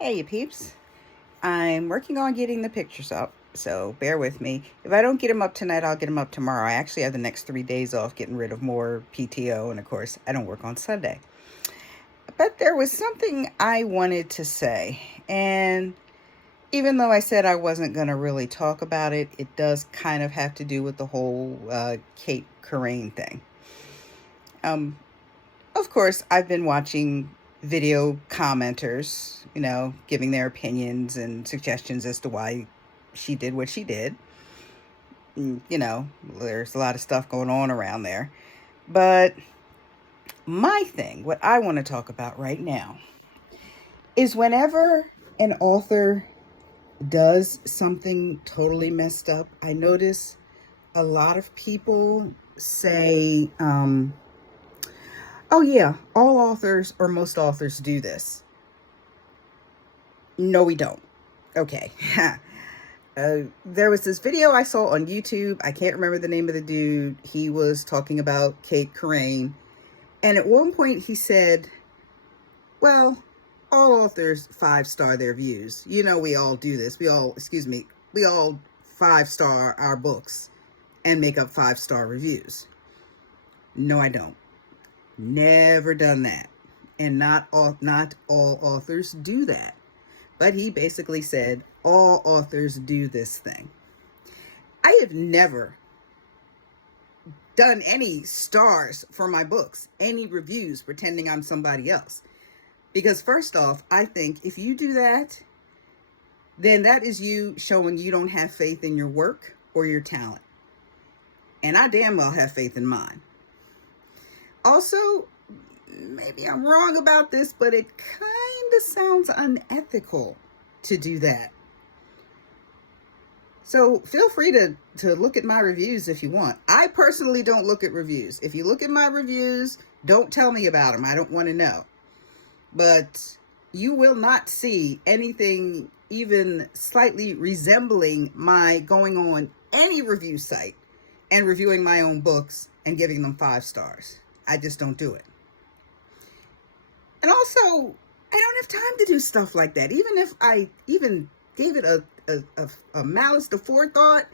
Hey, you peeps. I'm working on getting the pictures up, so bear with me. If I don't get them up tonight, I'll get them up tomorrow. I actually have the next 3 days off getting rid of more PTO, and of course, I don't work on Sunday. But there was something I wanted to say, and even though I said I wasn't going to really talk about it, it does kind of have to do with the whole Kate Corain thing. Um, of course, I've been watching video commenters, giving their opinions and suggestions as to why she did what she did. There's a lot of stuff going on around there. But my thing, what I want to talk about right now, is whenever an author does something totally messed up, I notice a lot of people say, oh yeah, all authors or most authors do this. No, we don't. Okay. There was this video I saw on YouTube. I can't remember the name of the dude. He was talking about Kate Corain. And at one point he said, well, all authors 5-star their views. We all do this. We all 5-star our books and make up 5-star reviews. No, I don't. Never done that. And not all authors do that. But he basically said all authors do this thing. I have never done any stars for my books, any reviews pretending I'm somebody else. Because first off, I think if you do that, then that is you showing you don't have faith in your work or your talent. And I damn well have faith in mine. Also, maybe I'm wrong about this, but it kind of sounds unethical to do that. So feel free to look at my reviews if you want. I personally don't look at reviews. If you look at my reviews, don't tell me about them. I don't want to know. But you will not see anything even slightly resembling my going on any review site and reviewing my own books and giving them 5 stars. I just don't do it. And also, I don't have time to do stuff like that. Even if I even gave it a malice to forethought,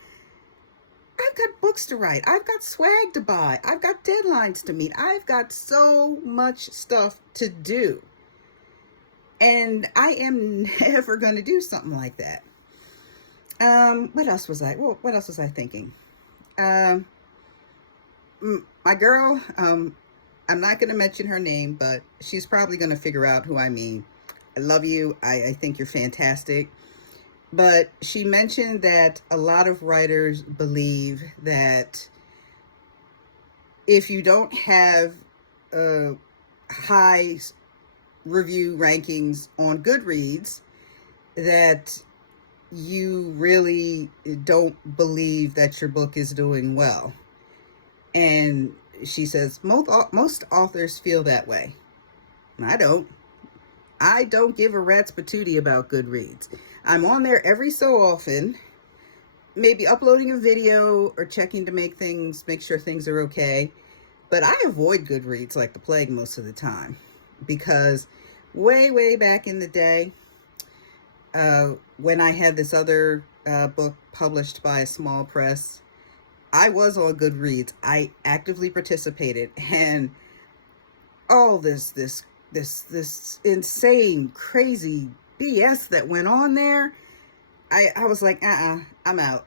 I've got books to write. I've got swag to buy. I've got deadlines to meet. I've got so much stuff to do. And I am never going to do something like that. What else was I thinking? My girl, I'm not going to mention her name, but she's probably going to figure out who I mean. I love you. I think you're fantastic. But she mentioned that a lot of writers believe that if you don't have high review rankings on Goodreads, that you really don't believe that your book is doing well. And she says most authors feel that way. I don't. I don't give a rat's patootie about Goodreads. I'm on there every so often, maybe uploading a video or checking to make sure things are okay. But I avoid Goodreads like the plague most of the time, because way back in the day, when I had this other book published by a small press, I was on Goodreads. I actively participated, and all this insane, crazy BS that went on there, I was like, I'm out.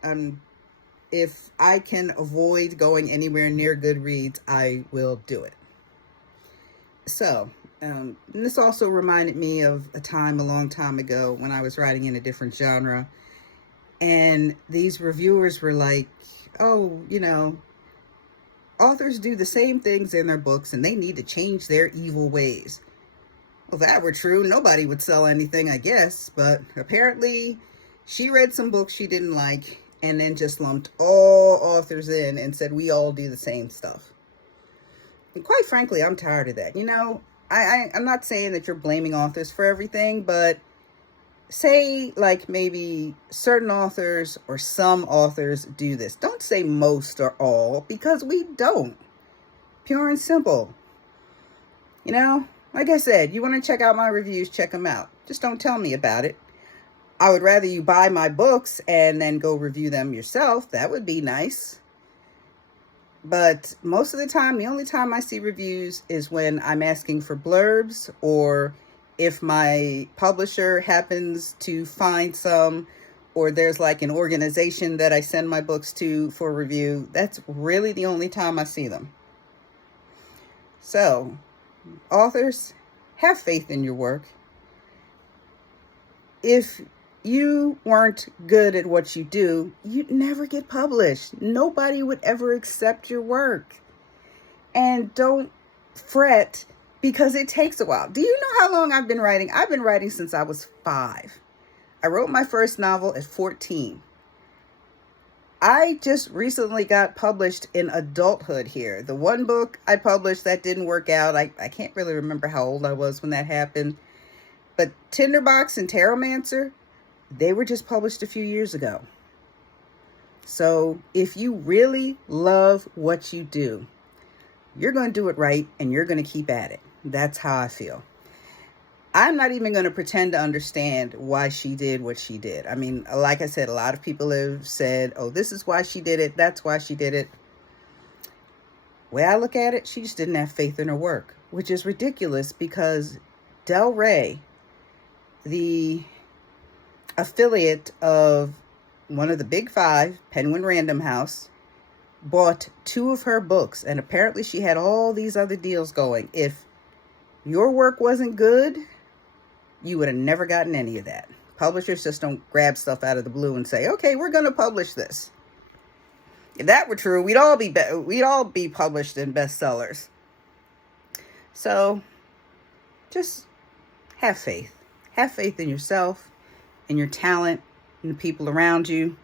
If I can avoid going anywhere near Goodreads, I will do it. So, and this also reminded me of a time a long time ago when I was writing in a different genre, and these reviewers were like, oh, authors do the same things in their books and they need to change their evil ways. Well, if that were true, nobody would sell anything, I guess. But apparently she read some books she didn't like and then just lumped all authors in and said we all do the same stuff. And quite frankly, I'm tired of that. I'm not saying that you're blaming authors for everything, but say like maybe certain authors or some authors do this. Don't say most or all, because we don't. Pure and simple. Like I said, you want to check out my reviews, check them out. Just don't tell me about it. I would rather you buy my books and then go review them yourself. That would be nice. But most of the time, the only time I see reviews is when I'm asking for blurbs, or if my publisher happens to find some, or there's like an organization that I send my books to for review. That's really the only time I see them. So, authors, have faith in your work. If you weren't good at what you do, you'd never get published. Nobody would ever accept your work. And don't fret, because it takes a while. Do you know how long I've been writing? I've been writing since I was 5. I wrote my first novel at 14. I just recently got published in adulthood here. The one book I published that didn't work out, I can't really remember how old I was when that happened. But Tinderbox and Tarotmancer, they were just published a few years ago. So if you really love what you do, you're going to do it right, and you're going to keep at it. That's how I feel. I'm not even going to pretend to understand why she did what she did. I mean, like I said, a lot of people have said, oh, this is why she did it. That's why she did it. The way I look at it, she just didn't have faith in her work, which is ridiculous, because Del Rey, the affiliate of one of the big 5, Penguin Random House, bought 2 of her books, and apparently she had all these other deals going. If your work wasn't good, you would have never gotten any of that. Publishers just don't grab stuff out of the blue and say, okay, we're going to publish this. If that were true, we'd all be published in bestsellers. So just have faith. Have faith in yourself, in your talent, in the people around you,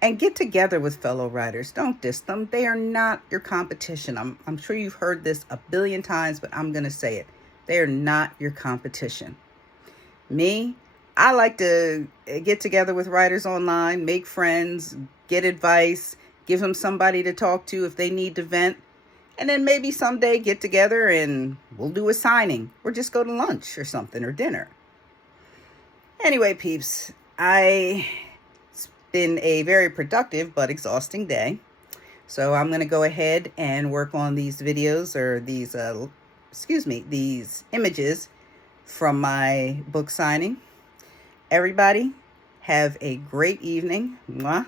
and get together with fellow writers. Don't diss them. They are not your competition. I'm sure you've heard this a billion times, but I'm going to say it. They are not your competition. Me, I like to get together with writers online, make friends, get advice, give them somebody to talk to if they need to vent, and then maybe someday get together and we'll do a signing, or just go to lunch or something, or dinner. Anyway, peeps, it's been a very productive but exhausting day. So I'm going to go ahead and work on these videos, or these images from my book signing. Everybody, have a great evening. Mwah.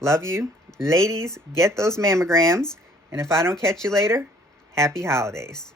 Love you. Ladies, get those mammograms. And if I don't catch you later, happy holidays.